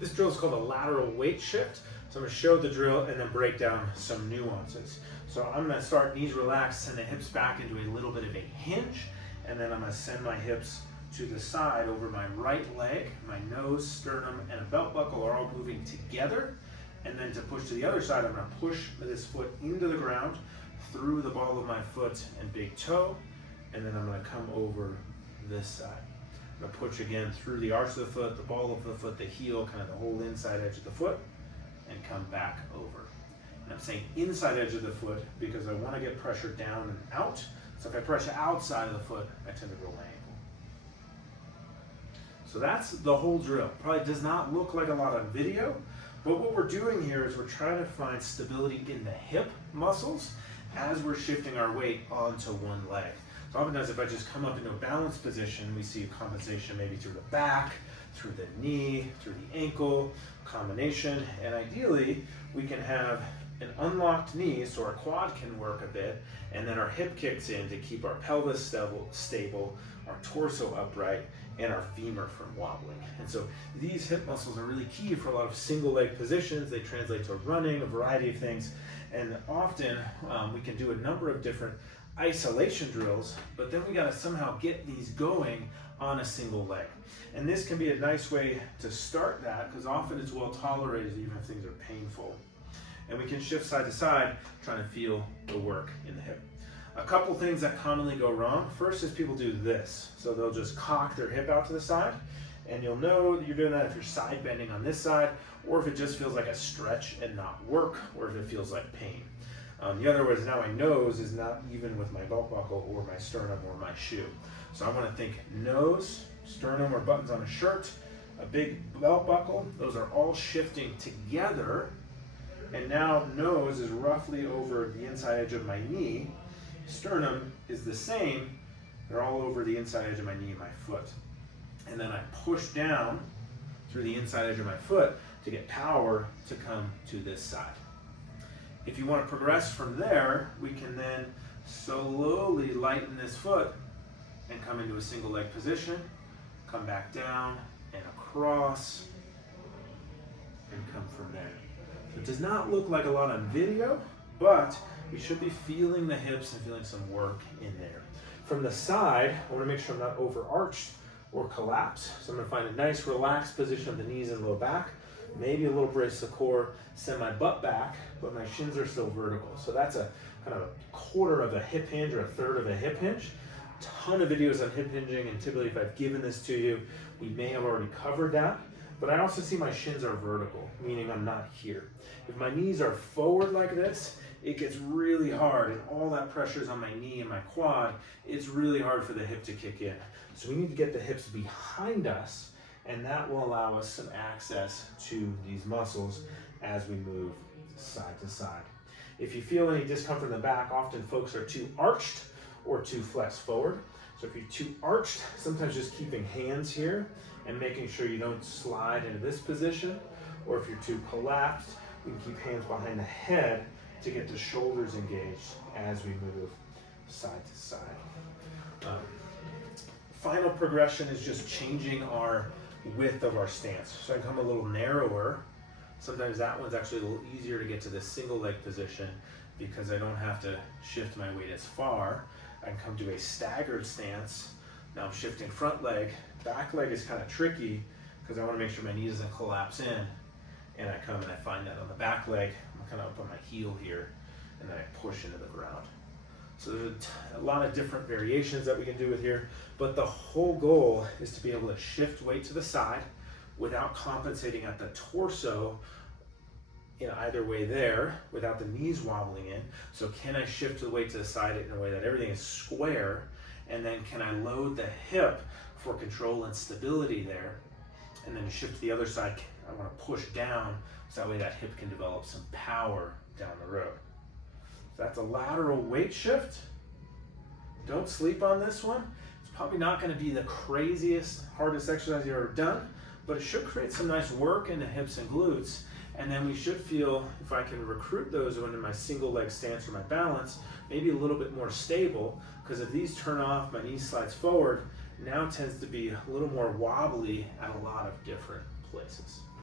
This drill is called a lateral weight shift. So I'm going to show the drill and then break down some nuances. So I'm going to start knees relaxed, send the hips back into a little bit of a hinge, and then I'm going to send my hips to the side over my right leg. My nose, sternum, and a belt buckle are all moving together. And then to push to the other side, I'm going to push this foot into the ground through the ball of my foot and big toe, and then I'm going to come over this side. I'm going to push again through the arch of the foot, the ball of the foot, the heel, kind of the whole inside edge of the foot, and come back over. And I'm saying inside edge of the foot because I want to get pressure down and out. So if I pressure outside of the foot, I tend to roll my ankle. So that's the whole drill. Probably does not look like a lot on video, but what we're doing here is we're trying to find stability in the hip muscles as we're shifting our weight onto one leg. So oftentimes if I just come up into a balanced position, we see a compensation maybe through the back, through the knee, through the ankle, combination, and ideally we can have an unlocked knee so our quad can work a bit, and then our hip kicks in to keep our pelvis stable, our torso upright, and our femur from wobbling. And so these hip muscles are really key for a lot of single leg positions. They translate to running, a variety of things, and often we can do a number of different isolation drills, but then we got to somehow get these going on a single leg. And this can be a nice way to start that because often it's well tolerated even if things are painful. And we can shift side to side, trying to feel the work in the hip. A couple things that commonly go wrong. First is people do this. So they'll just cock their hip out to the side, and you'll know that you're doing that if you're side bending on this side, or if it just feels like a stretch and not work, or if it feels like pain. The other way is now my nose is not even with my belt buckle or my sternum or my shoe. So I want to think nose, sternum or buttons on a shirt, a big belt buckle, those are all shifting together. And now nose is roughly over the inside edge of my knee. Sternum is the same. They're all over the inside edge of my knee and my foot. And then I push down through the inside edge of my foot to get power to come to this side. If you want to progress from there, we can then slowly lighten this foot and come into a single leg position, come back down and across, and come from there. So it does not look like a lot on video, but we should be feeling the hips and feeling some work in there. From the side, I want to make sure I'm not overarched or collapsed. So I'm going to find a nice relaxed position of the knees and low back, maybe a little brace of core, send my butt back, but my shins are still vertical. So that's a kind of a quarter of a hip hinge or a third of a hip hinge. Ton of videos on hip hinging, and typically if I've given this to you, we may have already covered that. But I also see my shins are vertical, meaning I'm not here. If my knees are forward like this, it gets really hard, and all that pressure is on my knee and my quad. It's really hard for the hip to kick in. So we need to get the hips behind us, and that will allow us some access to these muscles as we move side to side. If you feel any discomfort in the back, often folks are too arched or too flexed forward. So if you're too arched, sometimes just keeping hands here and making sure you don't slide into this position, or if you're too collapsed, we can keep hands behind the head to get the shoulders engaged as we move side to side. Final progression is just changing our width of our stance. So I can come a little narrower. Sometimes that one's actually a little easier to get to the single leg position because I don't have to shift my weight as far. I can come to a staggered stance. Now I'm shifting front leg. Back leg is kind of tricky because I want to make sure my knee doesn't collapse in. And I come and I find that on the back leg. I'm kind of up on my heel here, and then I push into the ground. So there's a lot of different variations that we can do with here, but the whole goal is to be able to shift weight to the side without compensating at the torso in either way there, without the knees wobbling in. So can I shift the weight to the side in a way that everything is square, and then can I load the hip for control and stability there, and then to shift to the other side, I want to push down so that way that hip can develop some power down the road. So that's a lateral weight shift. Don't sleep on this one. It's probably not going to be the craziest, hardest exercise you've ever done, but it should create some nice work in the hips and glutes. And then we should feel, if I can recruit those into my single leg stance or my balance, maybe a little bit more stable, because if these turn off, my knee slides forward, now tends to be a little more wobbly at a lot of different places.